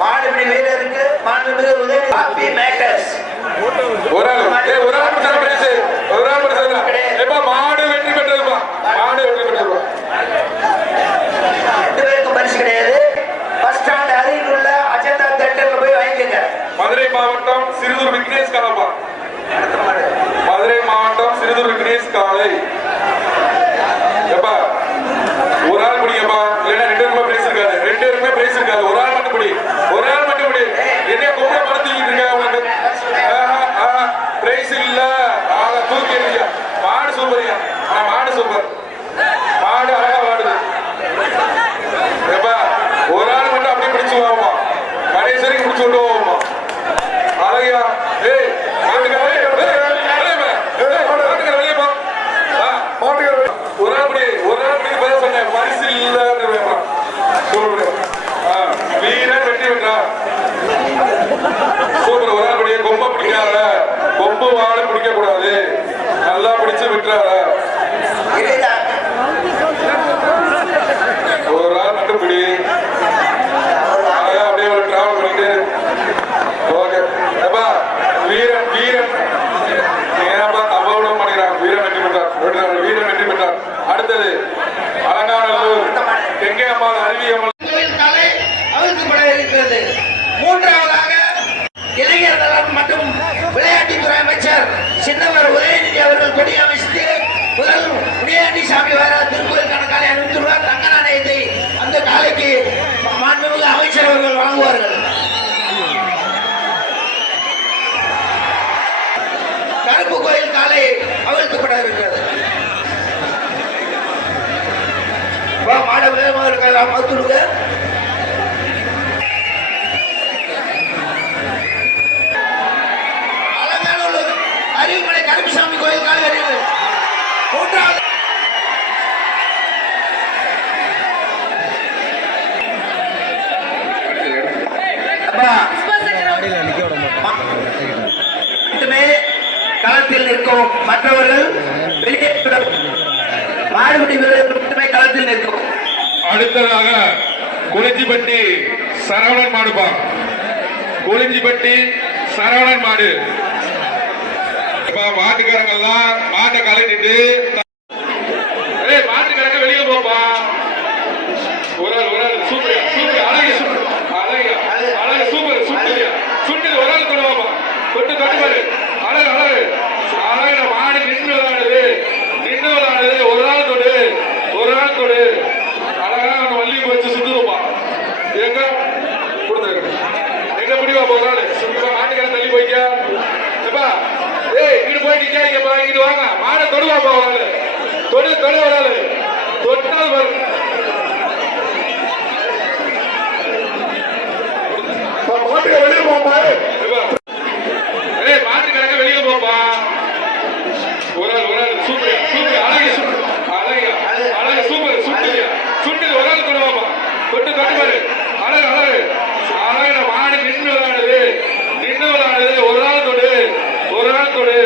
மாடுபிடி வீரருக்கு மாண்புமிகு உதவி மேக்கர்ஸ் மாடு வெற்றி பெற்றதுப்பா. மாடு வெற்றி பெற்றதுப்பா. 2 பேருக்கும் பரிசு கிடையாது. பஸ் ஸ்டாண்ட் அருகில் உள்ள அஜந்தா தியேட்டர்ல போய் வாங்கிக்கங்க. மதுரை மாவட்டம் சிறுதூர் விக்னேஷ் காலப்பா. மதுரை மாவட்டம் சிறுதூர் விக்னேஷ் காலை. எப்பா ஒரு ஆள் முடியும்பா, இல்லைன்னா 2 பேருமே பிரைஸ் இருக்காது. 2 பேருமே பிரைஸ் இருக்காது. ஒரு ஆள் மட்டும் முடி, ஒரு ஆள் மட்டும் முடி. என்ன கும்பிட படுத்திக்கிட்டு இருக்க உங்களுக்கு பிரைஸ் இல்ல. தூக்கி இருக்கியா மாடு சூப்பரியா. மாடு சூப்பர். மாடு அழகா வாடுது. எப்பா ஒரு ஆள் மட்டும் அப்படியே பிடிச்சு வாமா, கடைசி வரைக்கும் பிடிச்சு கொண்டு போவோமா. அழகியா ஏய் ஒரு ஆள் படி, ஒரு ஆள் படி பதில் சொன்னேன். பரிசு இல்ல. வீரன் வெற்றி பெற்றார். சூப்பர். ஒரு ஆள் படியே கொம்ப பிடிக்காத, கொம்பு வாழை பிடிக்க கூடாது. நல்லா பிடிச்சு விட்டுறார. ஒரு ஆள் மட்டும் பிடி. அப்படியே ஒரு டிராவல் பண்ணிட்டு ஓகே. எப்பா வீரன் வீரன் ஏப்பா அபௌடம் பண்ணிக்கிறாங்க. வீரன் வெற்றி பெற்றார். வீரன் வெற்றி பெற்றார். அடுத்தது அலங்காநல்லூர் கெங்கை அம்மாள் அறிவியம்மாள் அவிழ்க்கப்பட இருக்கிறது. 3ஆவதாக இளைஞர் நலன் மற்றும் விளையாட்டுத்துறை அமைச்சர் சின்னவர் உதயநிதி அவர்கள் கொடி அமைத்து முதல் முனியாண்டி சாமி வார திருக்கோயிலுக்கான காலை அனுப்பித்துள்ளார். தங்க நாணயத்தை அந்த காலைக்கு மாண்புமிகு அமைச்சர் அவர்கள் வழங்குவார்கள். கருப்பு கோயில் காலை அவிழ்க்கப்பட இருக்கிறது. மாட மத்துடுங்க. அலங்காநல்லூர் அறிவுமலை கருப்புசாமி கோயில் காலை வருகிறது. 3ஆவது களத்தில் நிற்கும் மற்றவர்கள் வெளியே மாடுபிடி வீரர்கள் மட்டுமே களத்தில் நிற்கும். அடுத்ததாக குறிஞ்சிப்பட்டி சரவணன் மாடுபா. குறிஞ்சிப்பட்டி சரவணன் மாடு. மாட்டுக்காரங்க எல்லாம் மாட்டை கலட்டிட்டு மாட்டுக்காரங்க வெளியே போப்பா. ஒரு ஆள் சூப்பர் சூப்பர் அழகு அழகு அழகு சூப்பர் சூப்பரியா சுட்டு ஒரு ஆள் தொடுவாப்பா. தொட்டு தொட்டுப்பாரு. அழகு அழகு அழகு. மாடு நின்று விளையாடுது. நின்று விளையாடுது. ஒரு ஆள் தொடு தொடுவாப்பா ஒரு ஆளு. தொடு தொடு ஒரு ஆளு. தொட்டால் வரும். மாட்டுக்க வெளியே போப்பா. ஏய் மாட்டுக்காரங்க வெளியே போப்பா. ஒரு ஆள் சூப்பர் சூப்பர் அழகு அழகு சூப்பர் சுட்டுது சுட்டுது ஒரு ஆள் தொடுவாப்பா. தொட்டு தொட்டு பாரு. அழகு அழகு அழகு மாடு நின்று விளையாடுது ஒரு ஆள் தொடு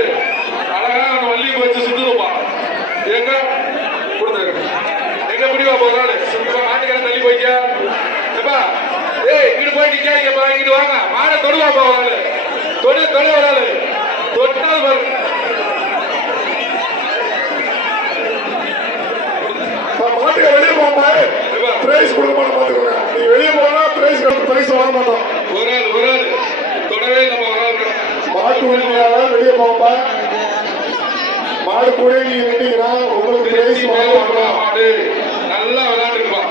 அழகா அவன் வள்ளி வச்சு சுத்துதுப்பா. எங்க கொடுத்தாரு எங்க முடிவா போறாரு சுத்தமா மாட்டுக்காரன் தள்ளி போய்க்கா. ஏய் இங்கிட்டு போய் நிக்காதீங்கப்பா, இங்கிட்டு வாங்க. மாடை தொடுவாப்பா ஒரு ஆளு. தொடு ஒரு ஆளு. தொட்டால் வரும். மாட்டுக்க வெளியே போப்பா. பிரைஸ் கொடுக்க மாட்டோம் பாத்துக்கோங்க. நீ வெளியே போனா பிரைஸ் வாங்க மாட்டோம். ஒரு ஆள் தொடவே நம்ம ஒரு ஆள் மாட்டு உரிமையாளர் வெளியே போப்பா. மாடு கூட நீங்க நின்றீங்கன்னா உங்களுக்கு பிரைஸ் வாங்க மாட்டோம். மாடு நல்லா விளையாண்டுருப்பா.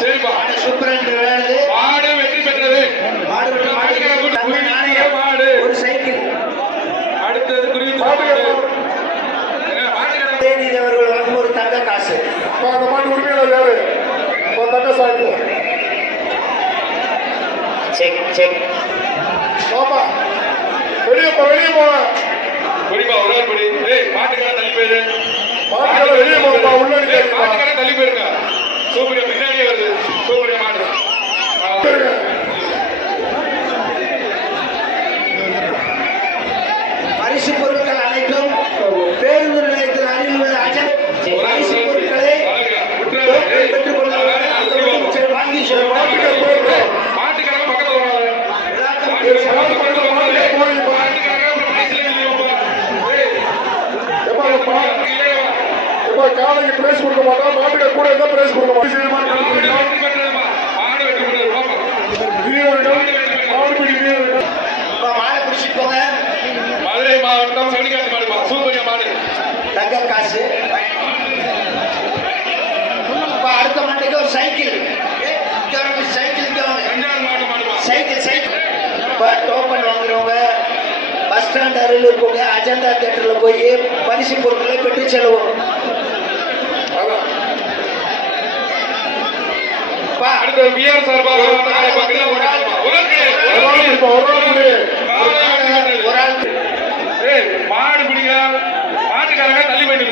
சரிப்பா சூப்பரன் விளையாடுது. மாடு வெற்றி பெற்றது. மாடு மாடு ஒரு சைக்கிள். அடுத்தது குறித்து அவர்கள் வழங்கும் ஒரு தங்க காசு. அந்த மாட்டு உரிமையாளர் யாரு? தக்க சாய்ப்பு செக் செக். பாப்பா வெளியே போங்க. குடிப்பா ஒரு ஆள் படி. ஏய் மாட்டுக்கார தள்ளி போயிரு. மாட்டுக்கார வெளியே போங்கப்பா. உள்ள நிக்காதீங்க. மாட்டுக்கார தள்ளி போயிருங்க. சூப்பரியா பின்னாடியே வருது. சூப்பரியா மாடு. பரிசு பொருட்கள் அனைத்தும் பேருந்து நிலையத்தில் அருகில் உள்ள பரிசு பொருட்களை பெற்றுக் கொள்ள வாங்கி மாட்டுக்காரங்க பக்கத்துல வராது. காலைக்கு பிரைஸ் கொடுக்க மாட்டோம். மாட்டுக்க கூட இருந்தா பிரைஸ் கொடுக்க மாட்டோம். மாலை குடிச்சிட்டு போங்க. மதுரை மாவட்டம் சவுனிகாசி மாடுப்பா. சூப்பரியா மாடு. தங்க காசு. அடுத்த மாட்டுக்கு ஒரு சைக்கிள். சைக்கிள் டோக்கன் வாங்குறவங்க பஸ் ஸ்டாண்ட் அருகில் இருக்கவங்க அஜந்தா தியேட்டர்ல போய் பரிசு பொருட்களை பெற்று செல்வோம். அடுத்த பிஆர் சார்பாக மாடு பிடிக்க மாட்டுக்காரங்க தள்ளி போயிட்டு